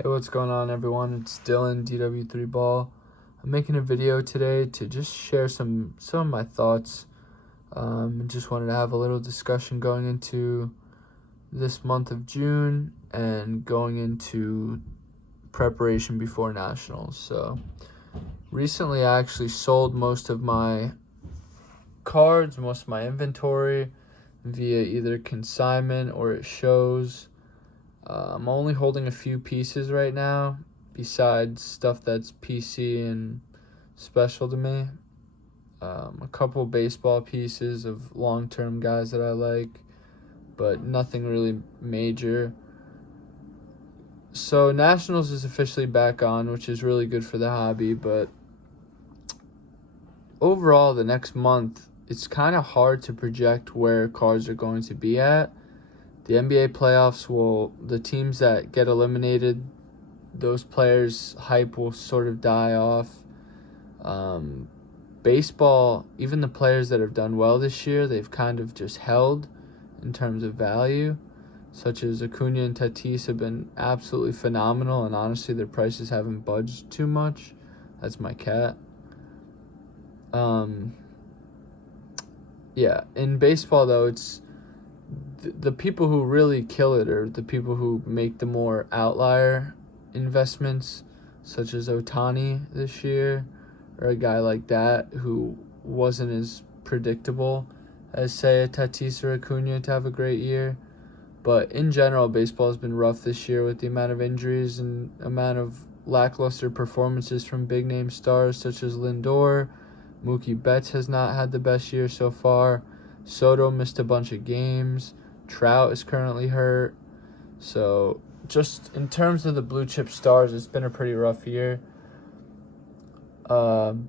Hey, what's going on, everyone? It's Dylan, DW3 Ball. I'm making a video today to just share some of my thoughts. And just wanted to have a little discussion going into this month of June and going into preparation before Nationals. So recently I actually sold most of my cards, most of my inventory via either consignment or it shows. I'm only holding a few pieces right now, besides stuff that's PC and special to me. A couple baseball pieces of long-term guys that I like, but nothing really major. So Nationals is officially back on, which is really good for the hobby, but overall the next month, it's kind of hard to project where cards are going to be at. The NBA playoffs the teams that get eliminated, those players' hype will sort of die off. Baseball, even the players that have done well this year, they've kind of just held in terms of value, such as Acuna and Tatis have been absolutely phenomenal, and honestly, their prices haven't budged too much. That's my cat. Yeah, in baseball, though, it's the people who really kill it are the people who make the more outlier investments, such as Ohtani this year, or a guy like that who wasn't as predictable as, say, a Tatis or Acuna to have a great year. But in general, baseball has been rough this year with the amount of injuries and amount of lackluster performances from big-name stars such as Lindor. Mookie Betts has not had the best year so far. Soto missed a bunch of games. Trout is currently hurt. So just in terms of the blue chip stars, it's been a pretty rough year. Going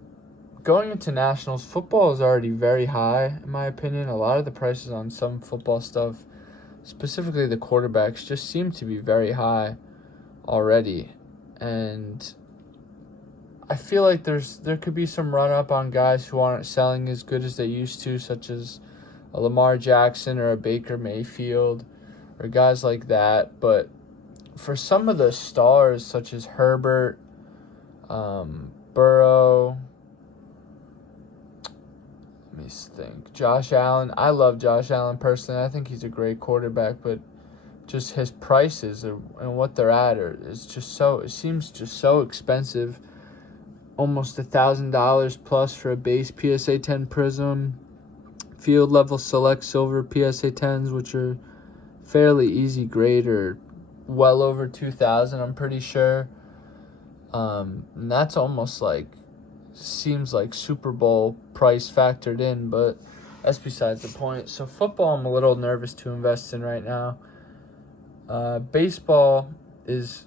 into Nationals, football is already very high, in my opinion. A lot of the prices on some football stuff, specifically the quarterbacks, just seem to be very high already. And I feel like there could be some run-up on guys who aren't selling as good as they used to, such as a Lamar Jackson or a Baker Mayfield or guys like that. But for some of the stars, such as Herbert, Burrow, let me think, Josh Allen. I love Josh Allen personally. I think he's a great quarterback, but just his prices and what they're at it seems just so expensive. Almost $1,000 plus for a base PSA 10 Prism. Field level select silver PSA 10s, which are fairly easy grade, or well over 2,000, I'm pretty sure. And that's almost seems like Super Bowl price factored in, but that's besides the point. So football, I'm a little nervous to invest in right now. Baseball is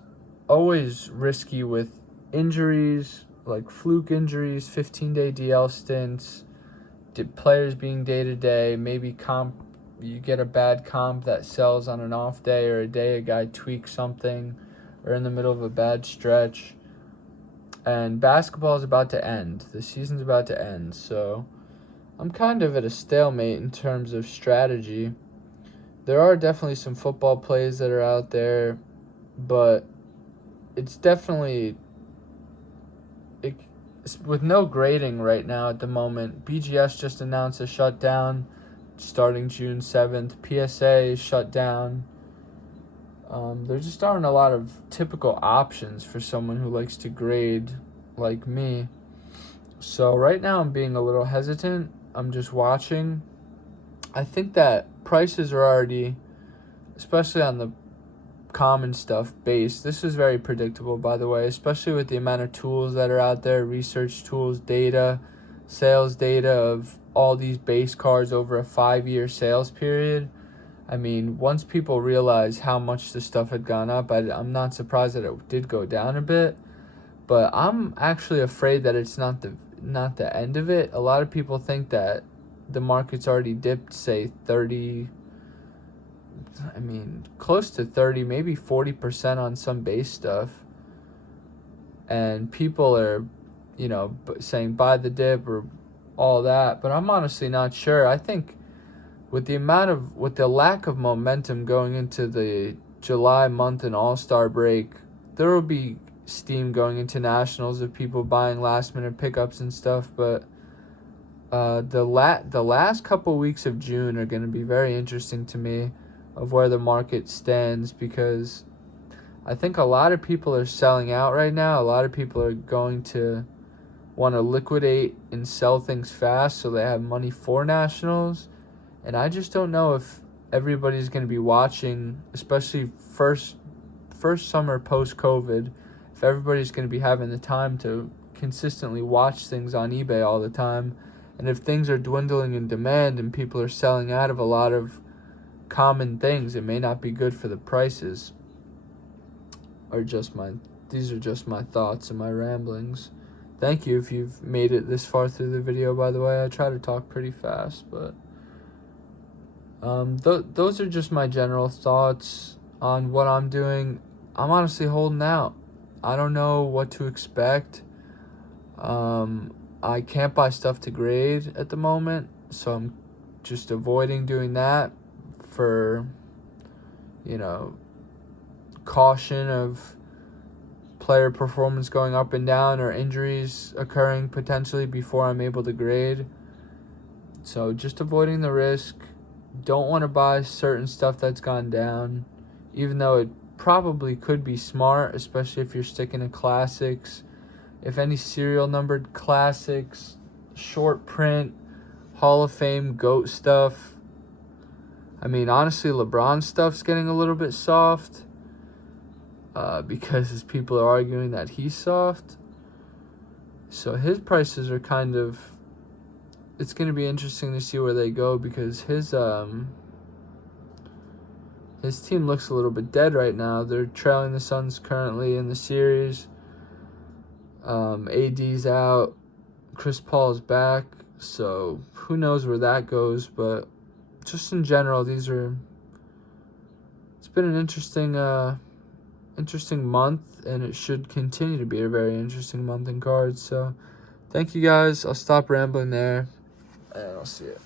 always risky with injuries, like fluke injuries, 15-day DL stints, players being day-to-day, maybe you get a bad comp that sells on an off day or a day a guy tweaks something or in the middle of a bad stretch. And basketball is about to end. The season's about to end, so I'm kind of at a stalemate in terms of strategy. There are definitely some football plays that are out there, but it's definitely with no grading right now at the moment. BGS just announced a shutdown starting June 7th. PSA is shut down. There just aren't a lot of typical options for someone who likes to grade like me. So right now I'm being a little hesitant. I'm just watching. I think that prices are already, especially on the common stuff, base. This is very predictable, by the way, especially with the amount of tools that are out there, research tools, data, sales data of all these base cards over a 5-year sales period. I mean, once people realize how much the stuff had gone up, I'm not surprised that it did go down a bit, but I'm actually afraid that it's not the end of it. A lot of people think that the market's already dipped, say, close to 30, maybe 40% on some base stuff. And people are, saying buy the dip or all that. But I'm honestly not sure. I think with the lack of momentum going into the July month and All-Star break, there will be steam going into Nationals of people buying last minute pickups and stuff, but the last couple weeks of June are going to be very interesting to me of where the market stands, because I think a lot of people are selling out right now. A lot of people are going to want to liquidate and sell things fast so they have money for Nationals, and I just don't know if everybody's going to be watching, especially first summer post-COVID, if everybody's going to be having the time to consistently watch things on eBay all the time. And if things are dwindling in demand and people are selling out of a lot of common things, it may not be good for the prices. These are just my thoughts and my ramblings. Thank you if you've made it this far through the video, by the way. I try to talk pretty fast, but those are just my general thoughts on what I'm doing. I'm honestly holding out. I don't know what to expect. I can't buy stuff to grade at the moment, so I'm just avoiding doing that for, caution of player performance going up and down or injuries occurring potentially before I'm able to grade. So just avoiding the risk. Don't want to buy certain stuff that's gone down, even though it probably could be smart, especially if you're sticking to classics. If any serial numbered classics, short print, Hall of Fame, GOAT stuff. I mean, honestly, LeBron stuff's getting a little bit soft because people are arguing that he's soft. So his prices are kind of... It's going to be interesting to see where they go, because his team looks a little bit dead right now. They're trailing the Suns currently in the series. AD's out. Chris Paul's back. So who knows where that goes. But just in general, it's been an interesting month, and it should continue to be a very interesting month in cards. So thank you guys. I'll stop rambling there, and I'll see you.